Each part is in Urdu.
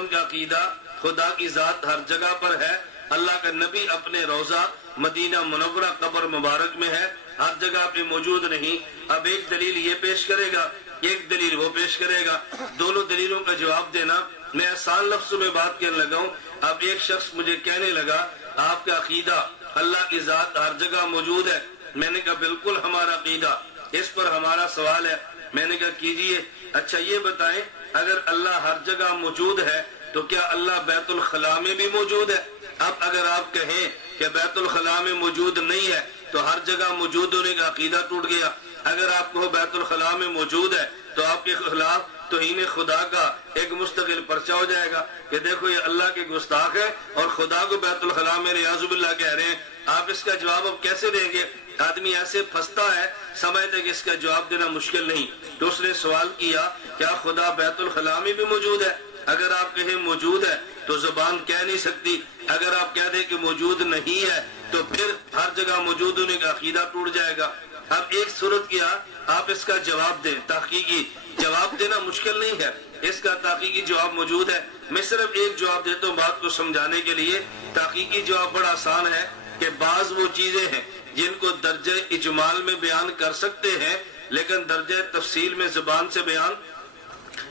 وسلم کا عقیدہ خدا کی ذات ہر جگہ پر ہے، اللہ کا نبی اپنے روضہ مدینہ منورہ قبر مبارک میں ہے، ہر جگہ پہ موجود نہیں۔ اب ایک دلیل یہ پیش کرے گا، ایک دلیل وہ پیش کرے گا، دونوں دلیلوں کا جواب دینا۔ میں آسان لفظوں میں بات کرنے لگا ہوں۔ اب ایک شخص مجھے کہنے لگا آپ کا عقیدہ اللہ کی ذات ہر جگہ موجود ہے۔ میں نے کہا بالکل ہمارا عقیدہ، اس پر ہمارا سوال ہے۔ میں نے کہا کیجئے، اچھا یہ بتائیں اگر اللہ ہر جگہ موجود ہے تو کیا اللہ بیت الخلاء میں بھی موجود ہے؟ اب اگر آپ کہیں کہ بیت الخلاء میں موجود نہیں ہے تو ہر جگہ موجود ہونے کا عقیدہ ٹوٹ گیا۔ اگر آپ کو بیت الخلاء میں موجود ہے تو آپ کے خلاف توہین خدا کا ایک مستقل پرچہ ہو جائے گا کہ دیکھو یہ اللہ کے گستاخ ہے اور خدا کو بیت الخلاء میں ریاض باللہ کہہ رہے ہیں۔ آپ اس کا جواب اب کیسے دیں گے؟ آدمی ایسے پھنستا ہے، سمجھتے کہ اس کا جواب دینا مشکل نہیں۔ تو اس نے سوال کیا کیا خدا بیت الخلاء میں بھی موجود ہے؟ اگر آپ کہیں موجود ہے تو زبان کہہ نہیں سکتی، اگر آپ کہہ دیں کہ موجود نہیں ہے تو پھر ہر جگہ موجود ہونے کا عقیدہ ٹوٹ جائے گا۔ اب ایک صورت کیا آپ اس کا جواب دیں، تحقیقی جواب دینا مشکل نہیں ہے، اس کا تحقیقی جواب موجود ہے۔ میں صرف ایک جواب دیتا ہوں بات کو سمجھانے کے لیے۔ تحقیقی جواب بڑا آسان ہے کہ بعض وہ چیزیں ہیں جن کو درجہ اجمال میں بیان کر سکتے ہیں لیکن درجہ تفصیل میں زبان سے بیان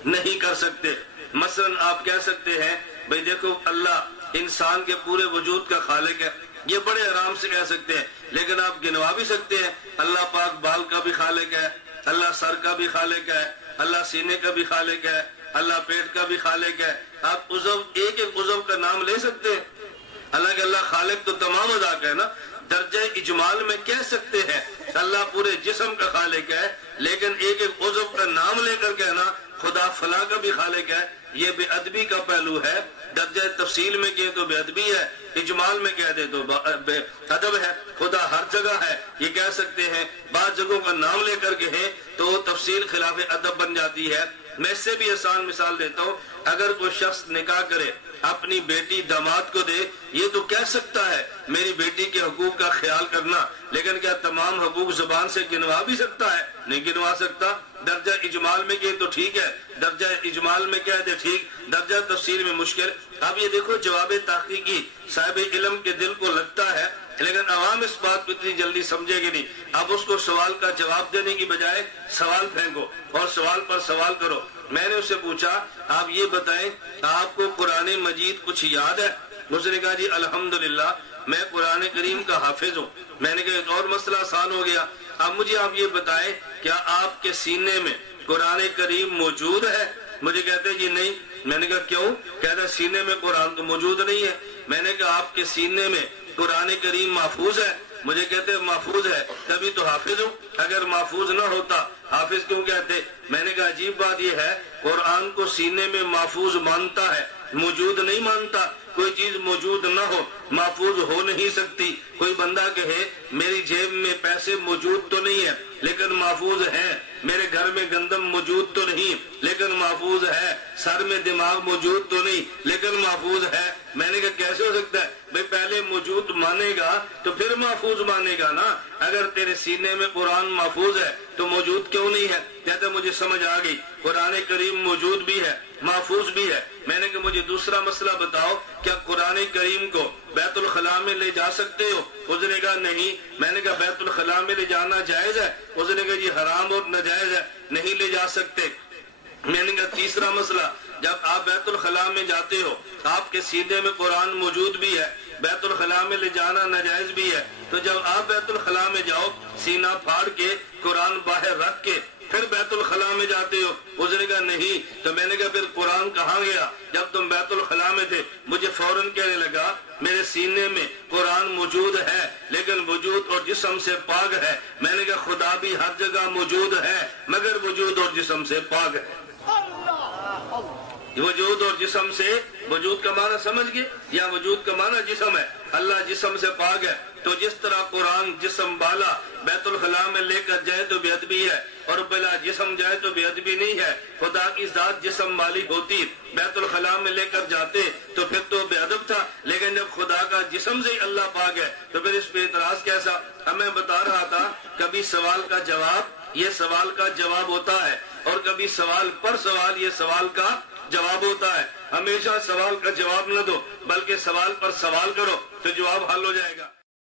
نہیں کر سکتے۔ مثلا آپ کہہ سکتے ہیں بھئی دیکھو اللہ انسان کے پورے وجود کا خالق ہے، یہ بڑے آرام سے کہہ سکتے ہیں، لیکن آپ گنوا بھی سکتے ہیں اللہ پاک بال کا بھی خالق ہے، اللہ سر کا بھی خالق ہے، اللہ سینے کا بھی خالق ہے، اللہ پیٹ کا بھی خالق ہے۔ آپ عضو ایک ایک عضو کا نام لے سکتے ہیں، حالانکہ اللہ خالق تو تمام اعضاء کا ہے نا۔ درجہ اجمال میں کہہ سکتے ہیں اللہ پورے جسم کا خالق ہے، لیکن ایک ایک عضو کا نام لے کر کہنا خدا فلاں کا بھی خالق ہے، یہ بے ادبی کا پہلو ہے۔ درجہ تفصیل میں کہے تو بے ادبی ہے، اجمال میں کہہ دے تو بے ادب ہے۔ خدا ہر جگہ ہے یہ کہہ سکتے ہیں، بعض جگہوں کا نام لے کر کہیں تو تفصیل خلاف ادب بن جاتی ہے۔ میں اس سے بھی آسان مثال دیتا ہوں، اگر کوئی شخص نکاح کرے اپنی بیٹی داماد کو دے، یہ تو کہہ سکتا ہے میری بیٹی کے حقوق کا خیال کرنا، لیکن کیا تمام حقوق زبان سے گنوا بھی سکتا ہے؟ نہیں گنوا سکتا۔ درجہ اجمال میں کہے تو ٹھیک ہے، درجہ اجمال میں کہہ دے ٹھیک، درجہ تفصیل میں مشکل۔ اب یہ دیکھو جواب تحقیقی صاحب علم کے دل کو لگتا ہے، لیکن عوام اس بات کو اتنی جلدی سمجھے گی نہیں۔ اب اس کو سوال کا جواب دینے کی بجائے سوال پھینکو اور سوال پر سوال کرو۔ میں نے اس سے پوچھا آپ یہ بتائیں آپ کو قرآن مجید کچھ یاد ہے؟ اس نے کہا جی الحمدللہ میں قرآن کریم کا حافظ ہوں۔ میں نے کہا ایک اور مسئلہ آسان ہو گیا، اب مجھے آپ یہ بتائیں کیا آپ کے سینے میں قرآن کریم موجود ہے؟ مجھے کہتے جی نہیں۔ میں نے کہا کیوں؟ کہتا سینے میں قرآن تو موجود نہیں ہے۔ میں نے کہا آپ کے سینے میں قرآن کریم محفوظ ہے؟ مجھے کہتے محفوظ ہے، تبھی تو حافظ ہوں، اگر محفوظ نہ ہوتا حافظ کیوں کہتے؟ میں نے کہا عجیب بات یہ ہے قرآن کو سینے میں محفوظ مانتا ہے، موجود نہیں مانتا۔ کوئی چیز موجود نہ ہو محفوظ ہو نہیں سکتی۔ کوئی بندہ کہے میری جیب میں پیسے موجود تو نہیں ہے لیکن محفوظ ہیں، میرے گھر میں گندم موجود تو نہیں لیکن محفوظ ہے، سر میں دماغ موجود تو نہیں لیکن محفوظ ہے۔ میں نے کہا کیسے ہو سکتا ہے؟ بھئی پہلے موجود مانے گا تو پھر محفوظ مانے گا نا۔ اگر تیرے سینے میں قرآن محفوظ ہے تو موجود کیوں نہیں ہے؟ کہتا مجھے سمجھ آ گئی، قرآن کریم موجود بھی ہے محفوظ بھی ہے۔ میں نے کہا مجھے دوسرا مسئلہ بتاؤ، کیا قرآن کریم کو بیت الخلاء میں لے جا سکتے ہو؟ اس نے کہا نہیں۔ میں نے کہا بیت الخلاء میں لے جانا جائز ہے؟ اس نے کہا جی حرام اور ناجائز ہے، نہیں لے جا سکتے۔ میں نے کہا تیسرا مسئلہ، جب آپ بیت الخلاء میں جاتے ہو آپ کے سینے میں قرآن موجود بھی ہے، بیت الخلاء میں لے جانا ناجائز بھی ہے، تو جب آپ بیت الخلاء میں جاؤ سینہ پھاڑ کے قرآن باہر رکھ کے پھر بیت الخلاء میں جاتے ہو؟ اس نے کہا نہیں۔ تو میں نے کہا پھر قرآن کہاں گیا جب تم بیت الخلاء میں تھے؟ مجھے فوراً کہنے لگا میرے سینے میں قرآن موجود ہے لیکن وجود اور جسم سے پاک ہے۔ میں نے کہا خدا بھی ہر جگہ موجود ہے مگر وجود اور جسم سے پاک ہے۔ وجود اور جسم سے، وجود کا معنی سمجھ گئے یا وجود کا معنی جسم ہے؟ اللہ جسم سے پاک ہے، تو جس طرح قرآن جسم بالا بیت الخلاء میں لے کر جائے تو بے ادبی ہے اور بلا جسم جائے تو بے ادبی نہیں ہے۔ خدا کی ذات جسم والی ہوتی بیت الخلاء میں لے کر جاتے تو پھر تو بے ادب تھا، لیکن جب خدا کا جسم سے اللہ پاک ہے تو پھر اس پہ اعتراض کیسا؟ اب میں بتا رہا تھا کبھی سوال کا جواب یہ سوال کا جواب ہوتا ہے اور کبھی سوال پر سوال یہ سوال کا جواب ہوتا ہے۔ ہمیشہ سوال کا جواب نہ دو، بلکہ سوال پر سوال کرو تو جواب حل ہو جائے گا۔